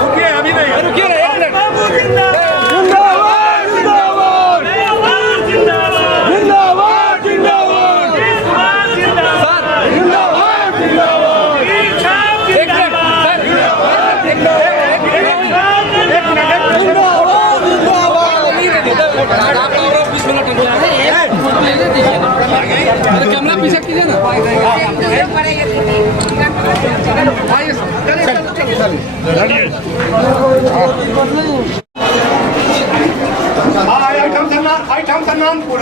रुकिए अभी नहीं, रुकिए ना, एक मिनट। कैमरा पीछे कीजिए ना। आइटम सन्नानपुर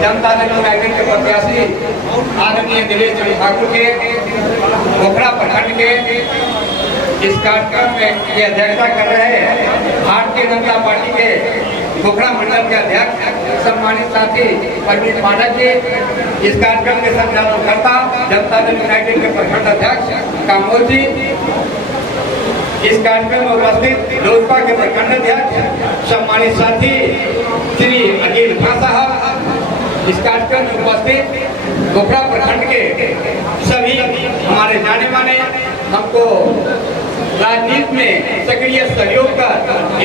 जनता दल यूनाइटेड के प्रत्याशी आदरणीय दिनेश चंद्र ठाकुर के पोखरा प्रखंड के इस कार्यक्रम में ये अध्यक्षता कर रहे हैं भारतीय जनता पार्टी के पोखरा मंडल के अध्यक्ष सम्मानित साथी परवीन पाठक जी, इस कार्यक्रम के संचालनकर्ता जनता दल यूनाइटेड के प्रखंड अध्यक्ष कामोद जी, इस कार्यक्रम में उपस्थित लोजपा के प्रखंड अध्यक्ष सम्मानित साथी श्री अनिल खां साहब, इस कार्यक्रम में उपस्थित पोखरा प्रखंड के सभी हमारे जाने माने, हमको राजनीति में सक्रिय सहयोग कर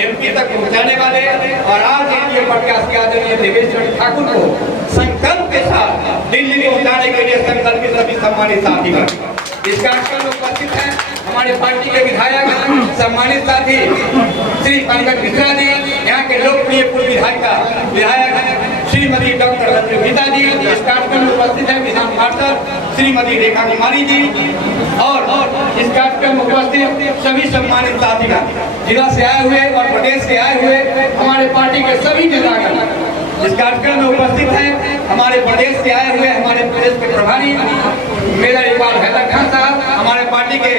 एमपी तक पहुंचाने वाले और आज एनडीए प्रत्याशी आदरणीय देवेश चंद्र ठाकुर को संकल्प के साथ दिल्ली पहुंचाने के लिए संकल्पित सभी सम्मानित साथीगण। इस कार्यक्रम में उपस्थित हैं हमारे पार्टी के विधायक सम्मानित साथी श्री पंकज मिश्रा जी, यहाँ के लोकप्रिय पूर्व विधायक श्रीमती डॉक्टर रंजू गीता जी, इस कार्यक्रम में उपस्थित है विधान पार्षद श्रीमती रेखा कुमारी जी और इस कार्यक्रम में उपस्थित सभी सम्मानित साथीगण, जिला से आए हुए और प्रदेश से आए हुए हमारे पार्टी के सभी नेतागण इस कार्यक्रम में उपस्थित हैं। हमारे प्रदेश से आए हुए हमारे प्रदेश के प्रभारी मेजर इकबाल हैदर खान साहब, हमारे पार्टी के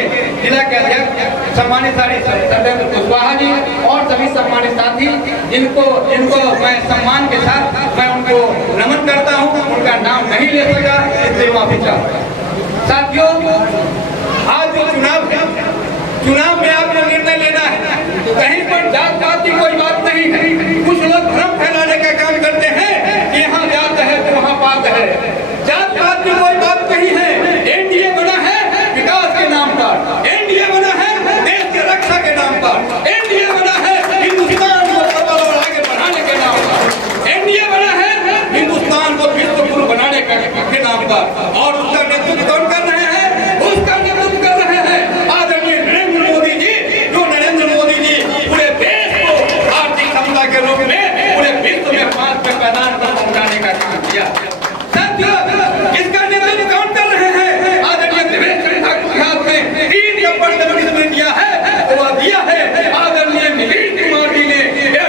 जिला के अध्यक्ष सम्मानित सत्येंद्र कुशवाहा जी और सभी सम्मानित साथी, जिनको मैं सम्मान के साथ मैं उनको नमन करता हूं। उनका नाम नहीं ले सका इसलिए माफी चाहता हूं। साथियों, आज जो चुनाव में आपको निर्णय लेना है, कहीं पर जात पात की कोई बात नहीं है। कुछ लोग भ्रम फैलाने का काम करते हैं कि यहाँ जात है तो वहाँ पात है। जात पात की कोई बात नहीं है। एनडीए बना है विकास के नाम पर, एनडीए बना है देश की रक्षा के नाम पर, एनडीए बना है हिंदुस्तान को सबल और आगे बढ़ाने के नाम पर, एनडीए बना है हिंदुस्तान को विश्व गुरु बनाने के नाम पर। और उसका नेतृत्व कौन कर रहे हैं? उसका नेतृत्व कर रहे हैं आदरणीय नरेंद्र मोदी जी, जो नरेंद्र मोदी जी पूरे देश को आर्थिक क्षमता के रूप में पूरे विश्व में 5वें पैदान पर पहुंचाने का काम किया। इसका नेतृत्व कौन कर रहे हैं? आदरणीय देवेश चंद्र ठाकुर के हाथ में 3 करोड़ इसमें दिया है, वो दिया है आदरणीय नीतीश कुमार जी ने।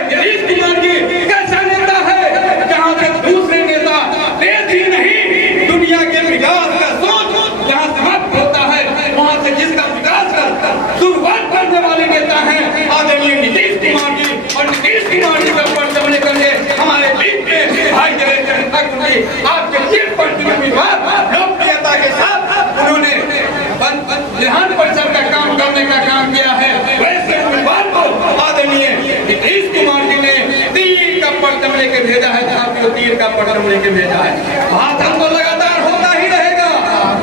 नीतीश कुमार जी कैसा नेता है जहाँ से दूसरे नेता देश ही नहीं दुनिया के विकास का सोच जहाँ समाप्त होता है, वहाँ से जिसका विकास कर शुरुआत करने वाले नेता हैं आदरणीय नीतीश कुमार जी। और नीतीश कुमार जी का समझने के लिए हमारे बीच में भाई देवेश चंद्र ठाकुर जी आपके चिर पर लोकप्रियता के साथ उन्होंने विधान परिषद का काम करने का काम किया है। वैसे उम्मीदवार को आदरणीय नीतीश कुमार जी ने तीर का परचम लेके भेजा है, तीर का परचम लेके भेजा है। भाषण तो लगातार होता ही रहेगा,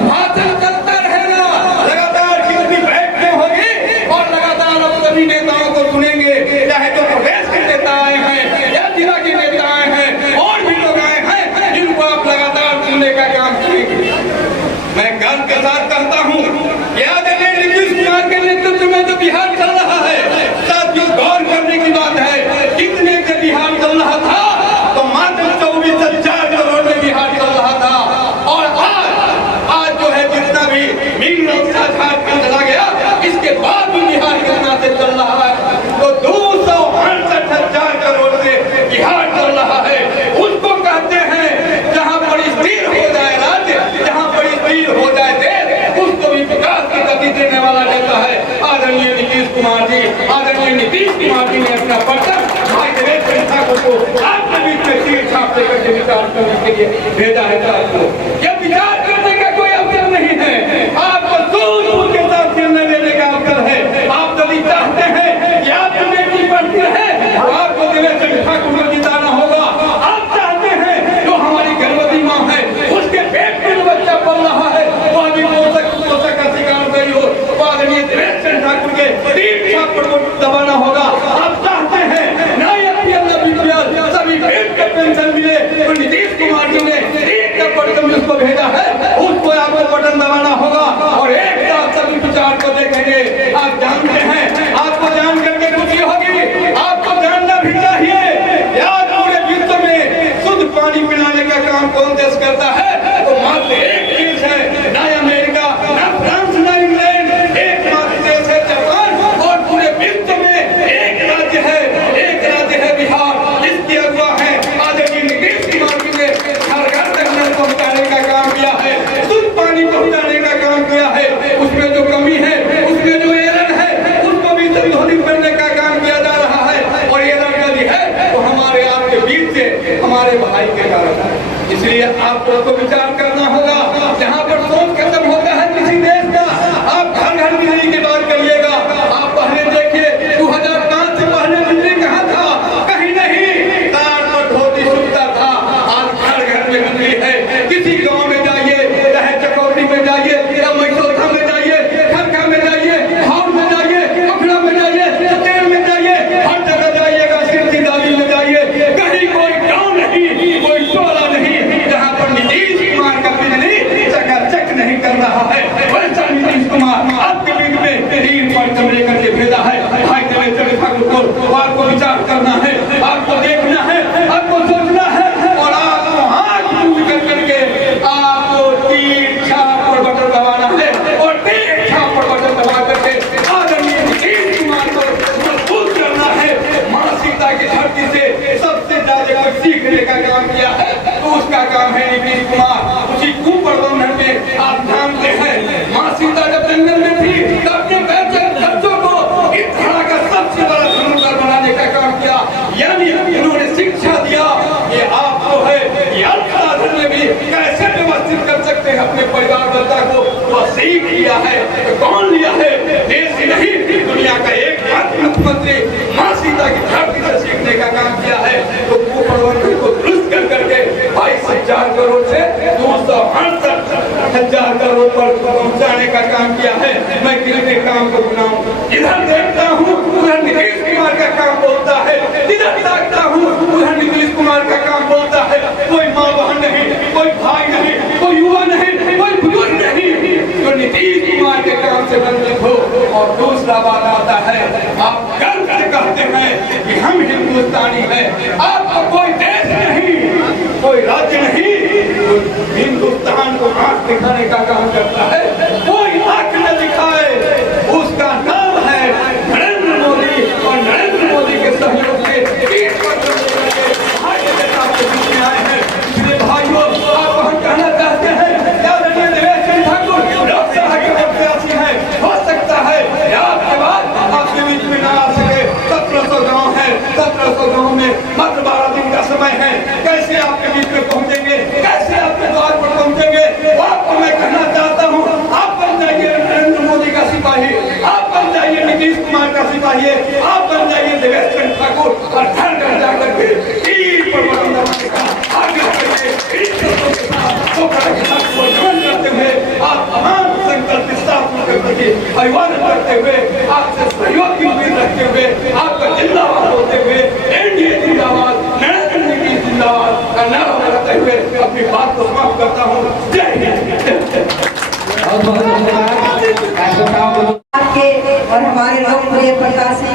भाषण चलता रहेगा, लगातार गिनती बैठकें होगी और लगातार हम सभी नेताओं को सुनेंगे, चाहे तो प्रदेश के नेता आए हैं या जिला के नेता आए हैं और भी लोग आए हैं, जिनको आप लगातार सुनने का काम करेंगे। मैं गर्व के साथ कहता हूँ याद है नीतीश कुमार के नेतृत्व में जो बिहार चल रहा है, साथियों गौर करने की बात है, कितने के बिहार चल रहा था तो मात्र 24 से 4 करोड़ कुमार जी, आदरणीय नीतीश कुमार जी ने अपना पत्र भाई देवेश ठाकुर को आपके बीच में तीर छाप लेकर के विचार करने के लिए भेजा है। आपको यह विचार करने का कोई अवसर नहीं है, आपको सूझबूझ के साथ निर्णय लेने का अवसर है। आप यदि चाहते हैं कि आपकी बेटी पढ़ती है तो आपको देवेश ठाकुर को जिताना होगा। आप चाहते हैं जो हमारी गर्भवती माँ है उसके पेट में जो बच्चा पल रहा है वह भी पोषक का शिकार नहीं हो, तो आदरणीय देवेश ठाकुर के तीर छाप को दबाना होगा। आप चाहते हैं ना सभी पेट का पेंशन मिले, तो नीतीश कुमार जी ने एक का बटन जिसको भेजा है उसको आपको बटन दबाना होगा और एक साथ सभी विचार को देखेंगे। आप जानते हैं, आपको जान करके खुशी होगी, आपको जानना भी चाहिए यार पूरे विश्व में शुद्ध पानी पिलाने का काम कौन देश करता है, तो मात्र एक चीज है, ना अमेरिका ना फ्रांस ना इंग्लैंड, एकमात्र देश है जापान और पूरे विश्व में एक राज्य है बिहार, जिसकी अगुवा है आदरणीय नीतीश कुमार जी ने हर घर तक नल पहुंचाने का काम किया है, शुद्ध पानी पहुंचाने का काम किया है। उसमें जो कमी है, उसमें जो एरर है, उसको भी संशोधित करने का काम किया जा रहा है और एरर यदि है तो हमारे आपके बीच से हमारे भाई के कारण है। इसलिए आपको तो विचार करना होगा। जहाँ पर सोच खत्म होता है किसी देश का, आप घर घर बिजली की बात करिएगा। आप पहले देखिए 2005 से पहले बिजली कहाँ था, कहीं नहीं, तार पर धोती सुनता था। आज घर घर में बिजली है। किसी गांव में जाइए, चाहे चकौटी में जाइए या मैसौथा में जाइए, खरखा में जाइए, हाउड़ में जाइए, कपड़ा में जाइए, सतेर में जाइए, हर जगह जाइएगा, सिरसी दादी में जाइए, कहीं कोई गाँव नहीं, कोई टोला नहीं जहाँ पर नीतीश कुमार का बिजली चकाचक नहीं कर रहा है। वैसा नीतीश कुमार आपके बीच में तीन पर कमरे करके भेजा है। भाई देवेश ठाकुर को आपको विचार करना है, आपको देखना है, आपको सोचना है और आपको हाथ कर करके आपको तीर छाप पर बटन दबाना है और तीर छाप पर बटन दबा करके आदरणीय नीतीश कुमार को मजबूत करना है। माँ सीता की धरती से सबसे ज्यादा कोई सीखने का काम किया है तो उसका काम है नीतीश कुमार। उसी कुप्रबंधन में आप जानते हैं, माँ सीता जब जंगल में थी तो अपने बच्चों को इस तरह का सबसे बड़ा समुद्र बनाने का काम किया, यानी उन्होंने शिक्षा दिया कि आपको है कि अल्प साधन में भी कैसे व्यवस्थित कर सकते हैं अपने परिवार बच्चा को, वह सीख लिया है। तो कौन लिया है? देश ही नहीं, दुनिया का एकमात्र मुख्यमंत्री माँ सीता की धरती से सीखने का काम किया है। तो कुप्रबंधन को दुरुस्त कर करके 22,000 करोड़ से 268,000 करोड़ पर पहुंचाने का काम किया है। मैं कितने काम को गिनाऊं, इधर देखता हूँ उधर नीतीश कुमार का काम बोलता है, इधर देखता हूँ उधर नीतीश कुमार का काम बोलता है। कोई माँ बहन नहीं, कोई भाई नहीं, कोई युवा नहीं, कोई बुजुर्ग नहीं जो नीतीश कुमार के काम से वंचित हो। और दूसरा बात आता है, आप गर्व से कहते हैं कि हम हिंदुस्तानी हैं, आपको कोई देश नहीं, कोई राज्य नहीं, हिंदुस्तान को आंख दिखाने का काम करता है। कोई आंख न दिखाए, उसका नाम है नरेंद्र मोदी और नरेंद्र मोदी के सहयोग से आपके बीच में आए हैं। इसलिए भाइयों, आप हम कहना चाहते हैं आदरणीय देवेश ठाकुर लोकसभा के प्रत्याशी हैं, हो सकता है आपके बाद आपके बीच में न आ सके। 1700 गाँव है, 1700 गाँव में मात्र 12 दिन का समय है, कैसे आपके बीच में पहुंचेंगे, कैसे आपके द्वार पर पहुंचेंगे? आपको मैं कहना चाहता हूं, आप बन जाइए नरेंद्र मोदी का सिपाही, आप बन जाइए नीतीश कुमार का सिपाही, आप बन जाइए देवेश ठाकुर और घर घर जाकर के तीर पर बटन दबाने का आगे बढ़िए। करते हुए आप तमाम संकल्प स्थापना के प्रति अभिवादन करते हुए, आपसे सहयोग की उम्मीद रखते हुए, आपका जिंदाबाद होते हुए, एनडीए जिंदाबाद, नरेंद्र मोदी जिंदाबाद का नारा लगाते हुए अपनी बात को समाप्त करता हूँ। जय हिंद। और हमारे लोकप्रिय प्रत्याशी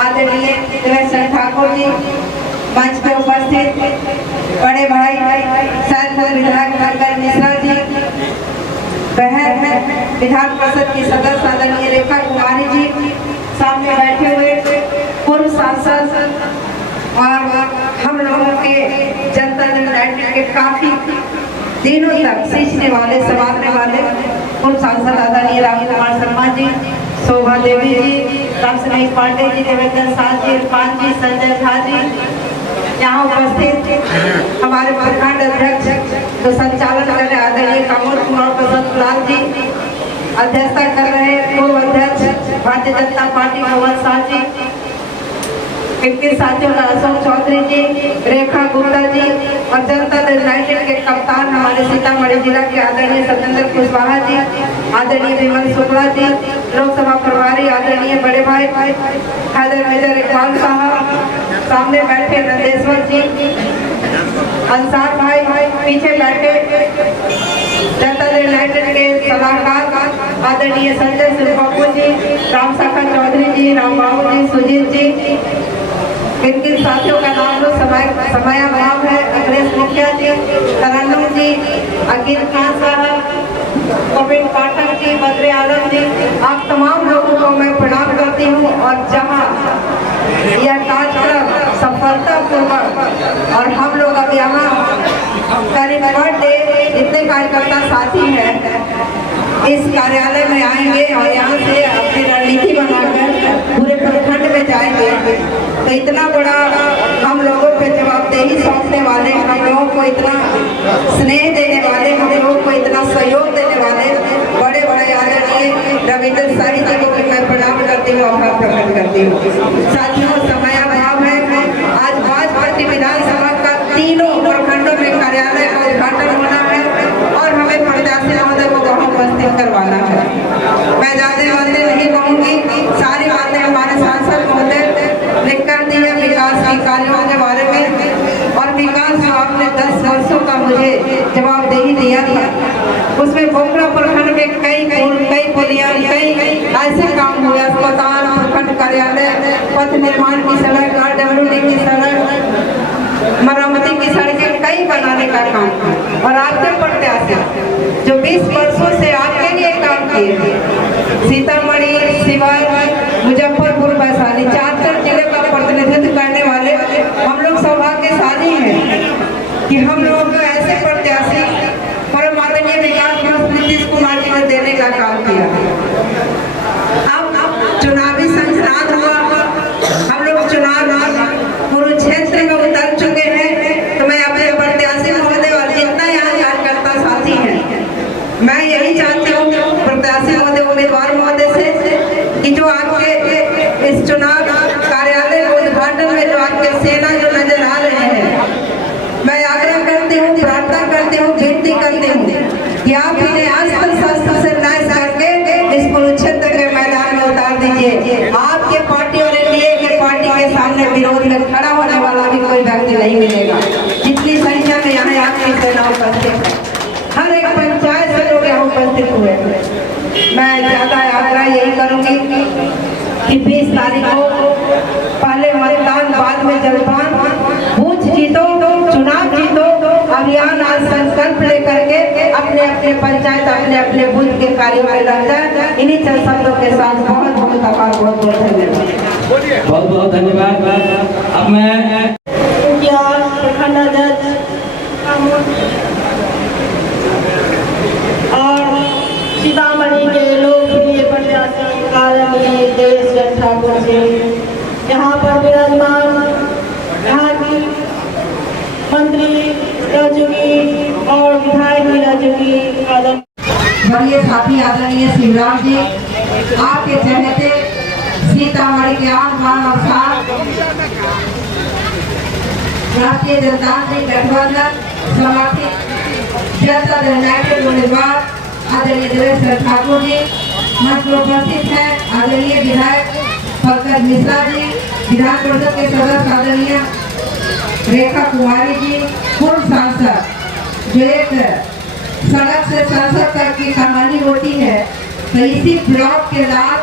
आदरणीय देवेश ठाकुर जी, मंच पे उपस्थित बड़े भाई सैदपुर विधायक हरकर मिश्रा जी, बहन विधान परिषद की सदस्य आदरणीय रेखा कुमारी जी, सामने बैठे हुए पूर्व सांसद और हम लोगों के जनता दल यूनाइटेड के काफी दिनों तक सींचने वाले, संवारने वाले पूर्व सांसद आदरणीय राम कुमार शर्मा जी, शोभा देवी जी, रामसनेही पांडे जी, देवेंद्र साह जी, इरफान जी, संजय झा जी, यहाँ उपस्थित हमारे प्रखंड अध्यक्ष जो संचालन कर रहे आदरणीय कमल कुमार प्रसाद लाल जी, अध्यक्षता कर रहे पूर्व अध्यक्ष भारतीय जनता पार्टी मोहन शाह जी, इनके साथियों का अशोक चौधरी जी, रेखा गुप्ता जी और जनता दल यूनाइटेड के कप्तान हमारे सीतामढ़ी जिला के आदरणीय सत्येंद्र कुशवाहा जी, आदरणीय विमल शुक्ला जी, लोकसभा प्रभारी आदरणीय बड़े भाई हैदर मेजर इकबाल साहब, सामने बैठे नंदेश्वर जी, अंसार भाई पीछे बैठे जनता दल यूनाइटेड के सलाहकार आदरणीय संजय सिंह बाबू जी, राम शाखा चौधरी जी, राम बाबू जी, सुजीत जी, इनके साथियों का नाम लो समयाभाव है, अखिलेश मुखिया जी, तरन्नुम जी, अकील खान साहब, गोविंद पाठक जी, बद्रे आलम जी, आप तमाम लोगों को मैं प्रणाम करती हूँ। और जहाँ यह कार्यक्रम सफलतापूर्वक और हम लोग अब यहाँ करीब जितने कार्यकर्ता साथी हैं इस कार्यालय में आएंगे और यहाँ से अपनी रणनीति बनाकर पूरे प्रखंड में जाएंगे, तो इतना बड़ा हम लोगों पे जवाबदेही सौंपने वाले, हम लोगों को इतना स्नेह देने वाले, हम लोगों को इतना सहयोग देने वाले बड़े बड़े आदरणीय रविंद्र साही जी को भी मैं प्रणाम करती हूँ, आभार प्रकट करती हूँ। साथियों, समयाभाव है, आज भाजपा विधानसभा का तीनों प्रखंडों में कार्यालय का उद्घाटन होना है और हमें प्रत्याशी महोदय को वहाँ उपस्थित करवाना है। मैं ज्यादा बातें नहीं कहूँगी, सारी बातें हमारे सांसद महोदय ने कर दी है विकास की कार्यों के बारे में, और विकास जो आपने 10 वर्षों का मुझे जवाबदेही दिया था उसमें पोखरा प्रखंड में कई पुलिया, कई ऐसे काम हुए, अस्पताल, प्रखंड कार्यालय, पथ निर्माण की सड़क, RWD की सड़क, मरम्मती की सड़कें कई बनाने का काम, और आपके प्रत्याशी जो 20 वर्षों से आपके लिए काम किए, सीतामढ़ी, सिवान, मुजफ्फरपुर, वैशाली 4 जिले का प्रतिनिधित्व करने वाले हम लोग सौभाग्यशाली हैं कि हम लोग ऐसे प्रत्याशी परम आदरणीय विकास मंत्री नीतीश कुमार जी ने देने का काम किया। अब चुनावी संग्राम हुआ, हम लोग चुनाव कुरुक्षेत्र में उतर चुके हैं, तो मैं अपने प्रत्याशी महोदय और जितना यहाँ कार्यकर्ता साथी हैं, मैं यही चाहती हूँ प्रत्याशी महोदय, उम्मीदवार महोदय से कि जो आपके इस चुनाव कार्यालय उद्घाटन में जो आपके सेना जो नजर आ रहे हैं, मैं आग्रह करती हूँ, प्रार्थना करती हूँ, विनती करती हूँ कि आप इन्हें अस्त्र शस्त्र से लैस करके इस कुरुक्षेत्र के मैदान में उतार दीजिए। आपके पार्टी और एनडीए के पार्टी के सामने विरोध में खड़ा होने वाला भी कोई व्यक्ति नहीं मिलेगा। जितनी संख्या में यहाँ आपकी सेना उपस्थित है, हर एक पंचायत से लोग यहाँ उपस्थित हुए, मैं ज्यादा आग्रह यही करूंगी कि 20 तारीख को पहले मतदान, बाद में जलपान, बूथ जीतो, चुनाव जीतो, अभियान आज संकल्प लेकर के अपने अपने पंचायत, अपने अपने बूथ के कार्यों में लग जाए। इन्हीं चंद शब्दों के साथ बहुत बहुत आभार, बहुत बहुत धन्यवाद। बहुत बहुत धन्यवाद। अब मैं प्रखंड अध्यक्ष और सीतामढ़ी के लोकप्रिय प्रत्याशी आदरणीय देवेश ठाकुर जी यहाँ पर विराजमान, यहाँ की मंत्री रह चुकी और विधायक भी रह चुकी बड़े साथी आदरणीय शिवराम जी, आपके चहते सीतामढ़ी के आसमान और साथ राष्ट्रीय जनतांत्रिक गठबंधन समर्थित जनता दल यूनाइटेड उम्मीदवार आदरणीय देवेश ठाकुर जी, मंच पर उपस्थित है आदरणीय विधायक पंकज मिश्रा जी, विधान परिषद के सदस्य आदरणीय रेखा कुमारी जी, पूर्व सांसद जो एक सड़क से संसद तक की कहानी होती है, तो इसी ब्लॉक के बाद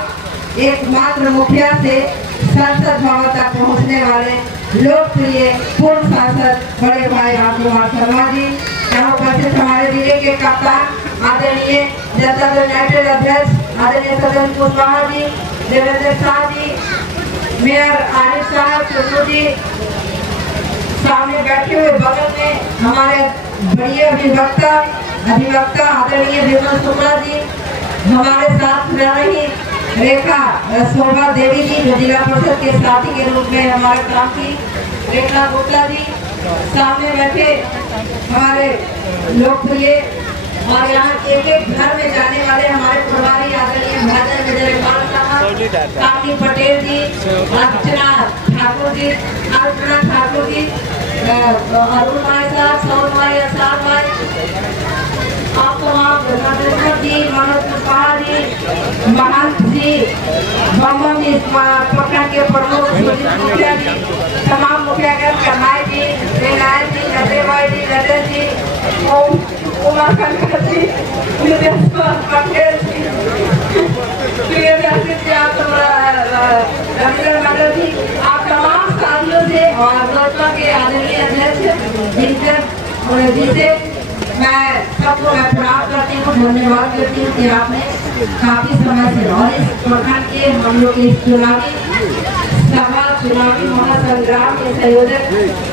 एकमात्र मुखिया से संसद भवन तक पहुंचने वाले लोकप्रिय पूर्व सांसद बड़े भाई राम कुमार शर्मा जी, यहाँ उपस्थित हमारे जिले के कप्तान आदरणीय जनता दल यूनाइटेड अध्यक्ष आदरणीय सत्येंद्र कुशवाहा जी, देवेंद्र शाह जी, मेयर आरिफ साहब चुटू जी, सामने बैठे हुए बगल में हमारे बड़े अधिवक्ता आदरणीय विमल शुक्ला जी, हमारे साथ रह रही रेखा शोभा देवी जी जो जिला परिषद के साथी के रूप में हमारे काम की, रेखा गुप्ता जी सामने बैठे हमारे लोकप्रिय और यहाँ एक एक घर में जाने वाले हमारे प्रभारी आदरणीय भाजपा विजयपाल साहब, कामनी पटेल जी, अर्चना ठाकुर जी, अरुण भाई साहब, सौर भाई, असार भाई, आप तमाम जी, मनोज कुशवाहा जी, महंत जी, बम्बम जी, पटना के प्रमुख सुजीत मुखिया जी, तमाम मुखियागण, कन्हाई जी, रेनायत जी, नजर भाई जी, नजर जी, उमाशंकर जी, निदेश्वर पटेल जी, प्रियदर्शी जी, आप रविंद्र मंडल जी, आप तमाम साथियों से और लोकसभा के आदरणीय अध्यक्ष जिसे मैं सबको मैं प्रणाम करती हूँ, धन्यवाद करती हूँ कि आपने काफी समय से और इस प्रखंड के हम लोग इस चुनावी सभा, चुनावी महासंग्राम के संयोजक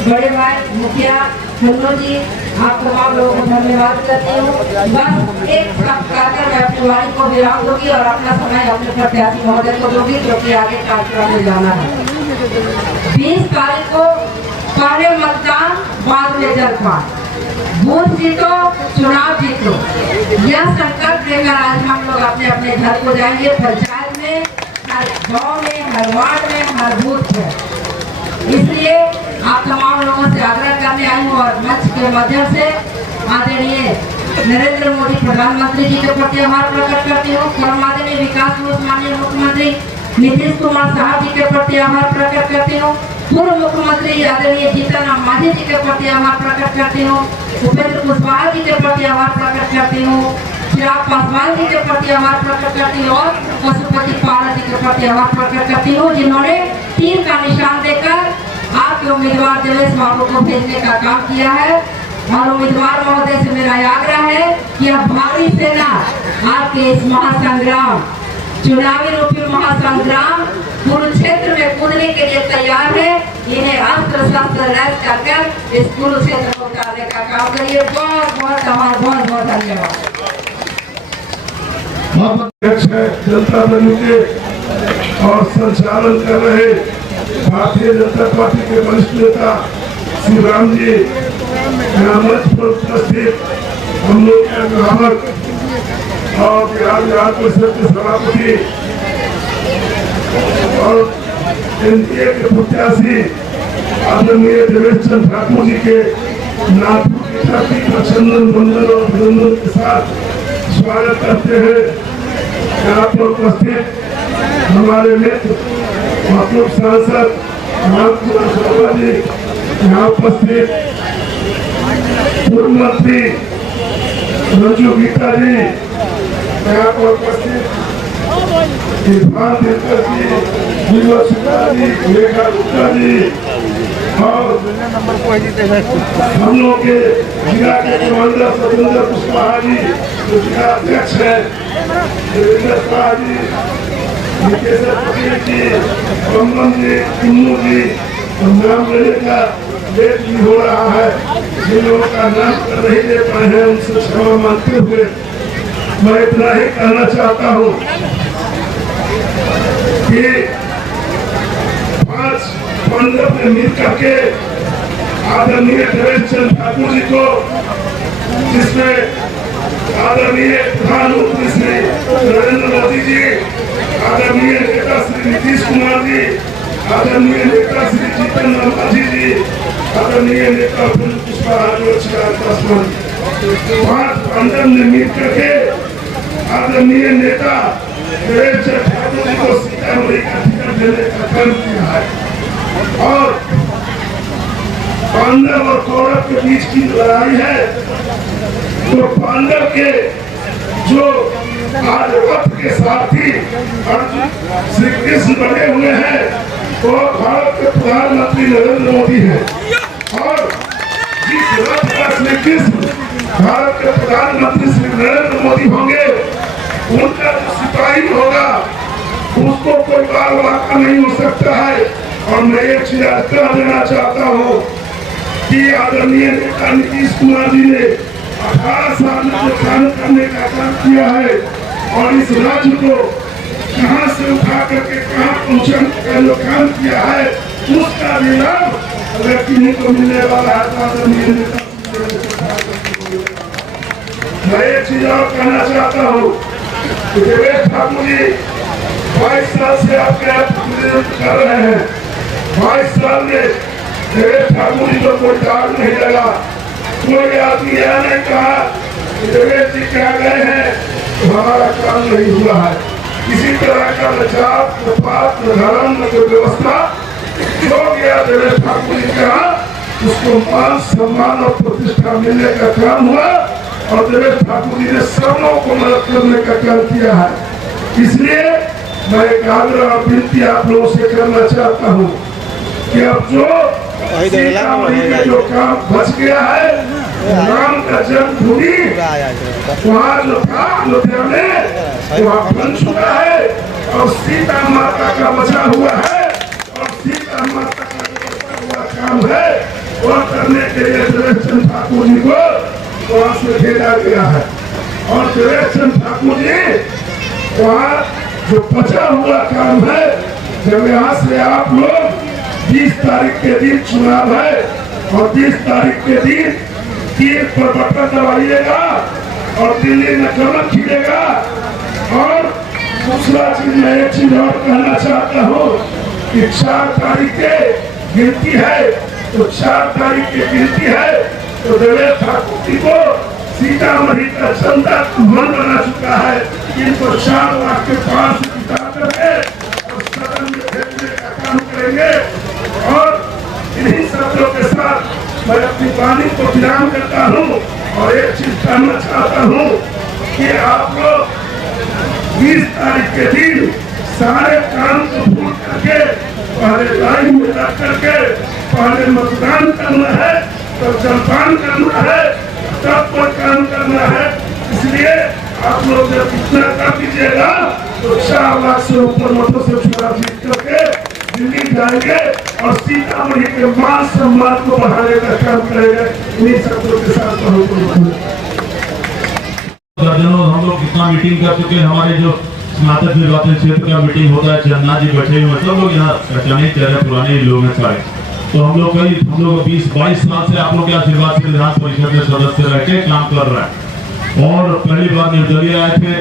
बड़े भाई मुखिया खन्नो जी, आप तमाम लोगों को धन्यवाद करती हूँ। बस एक सब कहकर मैं अपनी वाणी को विराम दूंगी और अपना समय अपने प्रत्याशी महोदय को दूंगी, क्योंकि आगे कार्यक्रम में जाना है। 20 तारीख को पहले मतदान, बाद में जलपान, बूथ जीतो, चुनाव जीतो, यह संकल्प लेकर आज हम लोग अपने अपने घर को जाएंगे। पंचायत में, हर गांव में, हर वार्ड में, हर बूथ में। इसलिए आप तमाम लोगों से आग्रह करने आई हूँ और मंच के माध्यम से आदरणीय नरेंद्र मोदी प्रधानमंत्री जी के प्रति आभार प्रकट करती हूँ। कर्मचारी विकास माननीय मुख्यमंत्री नीतीश कुमार साहब जी के प्रति आभार प्रकट करती हूँ। पूर्व मुख्यमंत्री आदरणीय जीतन राम मांझी जी के प्रति आभार प्रकट करती हूँ। उपेंद्र कुशवाहा जी के प्रति आभार प्रकट करती हूँ। चिराग पासवान जी के प्रति आभार प्रकट करती हूँ और पशुपति पाल जी के प्रति आभार प्रकट करती हूँ, जिन्होंने तीर का निशान देकर आपके उम्मीदवार देवेश बाबू को भेजने का काम किया है। और उम्मीदवार महोदय से मेरा आग्रह है कि अब भारी सेना आपके इस महासंग्राम, चुनावी रूपी महासंग्राम कुरुक्षेत्र में कूदने के लिए तैयार है। इन्हें अस्त्र शस्त्र लैस कर इस कुरुक्षेत्र को उतारने का काम करिए। बहुत बहुत बहुत बहुत धन्यवाद। अध्यक्ष है जनता दल के और संचालन कर रहे भारतीय जनता पार्टी के वरिष्ठ नेता श्री राम जी, मंच पर उपस्थित हम लोग के अभिभावक और बिहार परिषद के सभापति और एनडीए के प्रत्याशी आदरणीय देवेश चंद्र ठाकुर जी के नागपुर की धरती पर चंदन वंदन और अभिनंदन के साथ स्वागत करते हैं। यहाँ पर उपस्थित हमारे मित्र महबूब सांसद शोभा जी, यहाँ उपस्थित पूर्व मंत्री रंजू गीता जी, यहाँ पर उपस्थित इरफान दिलकर जी, रेखा गुप्ता जी और हम लोग के जिला के कमांडर सतेंद्र कुशवाहा जी जो जिला अध्यक्ष है, देवेंद्र शाह जी, निकेश्वर पटेल जी, बम्बम जी, कुन्नू जी, नाम लेने का लेट भी हो रहा है। जिन लोगों का नाम कर नहीं ले पाए हैं उनसे क्षमा मांगते हुए मैं इतना ही कहना चाहता हूँ कि 5 पंद्रह में मिल करके आदरणीय देवेश चंद्र ठाकुर जी को, जिसमें आदरणीय प्रधानमंत्री श्री नरेंद्र मोदी जी, आदरणीय नेता श्री नीतीश कुमार जी, आदरणीय नेता श्री जीतन राम मांझी जी, आदरणीय नेता उपेंद्र कुशवाहा जी, चिराग पासवान, 5 पंद्रह में मिल करके आदरणीय नेता देवेश चंद्र ठाकुर जी को सीतामढ़ी का टिकट देने का काम किया है। और पांडव और कौरव के बीच की लड़ाई है, तो पांडव के जो आज रथ के साथी अर्जुन श्री कृष्ण बने हुए हैं वो भारत के प्रधानमंत्री नरेंद्र मोदी हैं। और जिस रथ का श्री कृष्ण भारत के प्रधानमंत्री श्री नरेंद्र मोदी होंगे, उनका जो सिपाही होगा उसको कोई बाल वाका नहीं हो सकता है। और मैं एक चीज कह देना चाहता हूँ कि आदरणीय नेता नीतीश कुमार जी ने 18 साल में जो काम करने का काम किया है और इस राज्य को कहाँ से उठा करके कहाँ पहुँचने का जो काम किया है उसका भी लाभ अगर किन्हीं को मिलने वाला है तो आदरणीय नेता मैं एक चीज और कहना चाहता हूँ कि देवेश ठाकुर जी 22 साल से आपके प्रतिनिधित्व कर रहे हैं। 22 साल में देवेश ठाकुर जी को कोई दाग नहीं लगा। कोई आदमी यह नहीं कहा कि देवेश जी क्या गए हैं तो हमारा काम नहीं हुआ है। किसी तरह का न जात न पात न धर्म न कोई व्यवस्था जो गया देवेश ठाकुर जी का उसको मान सम्मान और प्रतिष्ठा मिलने का काम हुआ और देवेश ठाकुर जी ने सबों को मदद करने का काम किया है। इसलिए मैं एक आग्रह और विनती आप लोगों से करना चाहता हूँ कि अब जो सीतामढ़ी में जो काम बच गया है राम का जन्मभूमि वहाँ जो था अयोध्या में वहाँ बन चुका है और सीता माता का बचा हुआ है और सीता माता का जो बचा हुआ काम है वह करने के लिए देवेश चंद्र ठाकुर जी को वहाँ से भेजा गया है और देवेश चंद्र ठाकुर जी वहाँ जो बचा हुआ काम है जब यहाँ से आप लोग 20 तारीख के दिन चुनाव है और 20 तारीख के दिन तीर पर बटन दबाइएगा और दिल्ली में कमल खिलेगा। और दूसरा चीज मैं एक चीज और कहना चाहता हूँ कि 4 तारीख के गिनती है तो 4 तारीख की गिनती है तो देवेश ठाकुर जी को सीतामढ़ी का जनता मन बना चुका है। इनको 4 लाख के पास जिता करके और सदन में भेजने का काम करेंगे। और इन्हीं शब्दों के साथ मैं अपनी वाणी को विराम करता हूँ और एक चीज कहना चाहता हूँ कि आप लोग 20 तारीख के दिन सारे काम को भूल करके पहले लाइन में लग करके पहले मतदान करना है तब जलपान करना है तब कोई काम करना है। इसलिए आप लोग जब इतना कर दीजिएगा तो 4 लाख से ऊपर मतों से चुनाव जीत करके दिल्ली जाएंगे और सीतामढ़ी के मान सम्मान को बढ़ाने का काम करेंगे। इन्हीं शब्दों के साथ दर्जनों हम लोग कितना मीटिंग कर चुके हैं। हमारे जो स्नातक निर्वाचन क्षेत्र का मीटिंग होता है चन्ना जी बैठे हुए सब लोग यहाँ पहचाने चेहरे पुराने लोग हैं सारे। तो हम लोग 20-22 साल से आप लोग के आशीर्वाद से विधान परिषद के सदस्य रह के काम कर रहे हैं और पहली बार निर्दलीय आए थे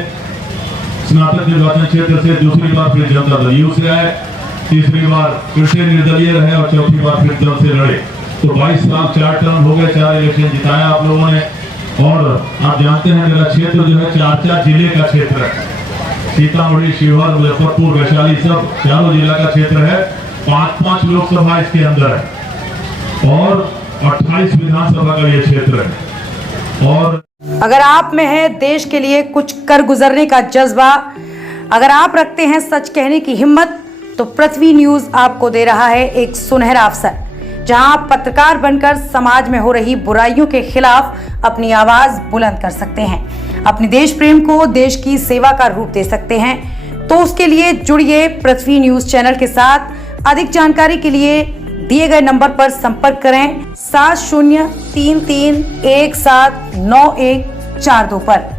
स्नातक निर्वाचन क्षेत्र से, दूसरी बार फिर जनता दल यू से आए, तीसरी बार फिर से निर्दलीय रहे और चौथी बार फिर दल से लड़े। तो 22 साल 4 टर्म हो गए, 4 इलेक्शन जिताया आप लोगों ने। और आप जानते हैं मेरा क्षेत्र जो है 4 जिले का क्षेत्र है। सीतामढ़ी, शिवहर, मुजफ्फरपुर, वैशाली सब 4 जिला का क्षेत्र है। 5 लोकसभा इसके अंदर है और 28 विधानसभा का ये क्षेत्र है। और अगर आप में है देश के लिए कुछ कर गुजरने का जज्बा, अगर आप रखते हैं सच कहने की हिम्मत, तो पृथ्वी न्यूज आपको दे रहा है एक सुनहरा अवसर, जहां आप पत्रकार बनकर समाज में हो रही बुराइयों के खिलाफ अपनी आवाज बुलंद कर सकते हैं, अपने देश प्रेम को देश की सेवा का रूप दे सकते हैं। तो उसके लिए जुड़िए पृथ्वी न्यूज चैनल के साथ। अधिक जानकारी के लिए दिए गए नंबर पर संपर्क करें 7033179142 पर।